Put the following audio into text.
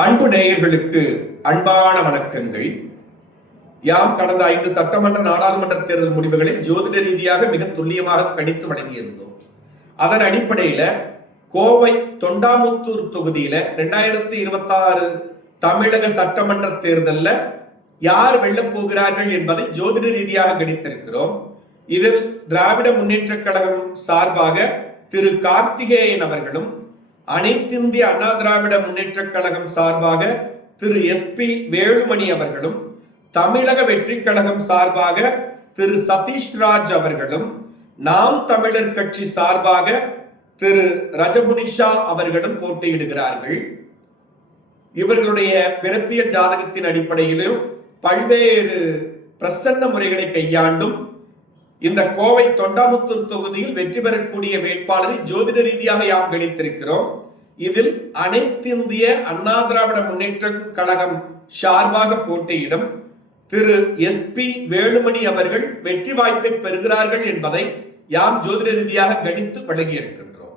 அன்பு நேயர்களுக்கு அன்பான வணக்கங்கள். யாம் கடந்த 5 சட்டமன்ற நாடாளுமன்ற தேர்தல் முடிவுகளை ஜோதிட ரீதியாக மிக துல்லியமாக கணித்து வழங்கியிருந்தோம். அதன் அடிப்படையில கோவை தொண்டாமுத்தூர் தொகுதியில 2026 தமிழக சட்டமன்ற தேர்தலில் யார் வெல்லப் போகிறார்கள் என்பதை ஜோதிட ரீதியாக கணித்திருக்கிறோம். இதில் திராவிட முன்னேற்ற கழகம் சார்பாக திரு கார்த்திகேயன் அவர்களும், அனைத்திந்திய அண்ணா திராவிட முன்னேற்ற கழகம் சார்பாக திரு SP வேலுமணி அவர்களும், தமிழக வெற்றி கழகம் சார்பாக திரு சதீஷ்ராஜ் அவர்களும், நாம் தமிழர் கட்சி சார்பாக திரு ரஜபுனிஷா அவர்களும் போட்டியிடுகிறார்கள். இவர்களுடைய பிறப்பியல் ஜாதகத்தின் அடிப்படையிலும் பல்வேறு பிரசன்ன முறைகளை கையாண்டும் இந்த கோவை தொண்டாமுத்தூர் தொகுதியில் வெற்றி பெறக்கூடிய வேட்பாளரை ஜோதிட ரீதியாக யாம் கணித்திருக்கிறோம். இதில் அனைத்திந்திய அண்ணா திராவிட முன்னேற்ற கழகம் சார்பாக போட்டியிடும் திரு SP வேலுமணி அவர்கள் வெற்றி வாய்ப்பை பெறுகிறார்கள் என்பதை யாம் ஜோதிட ரீதியாக கணித்து வழங்கியிருக்கின்றோம்.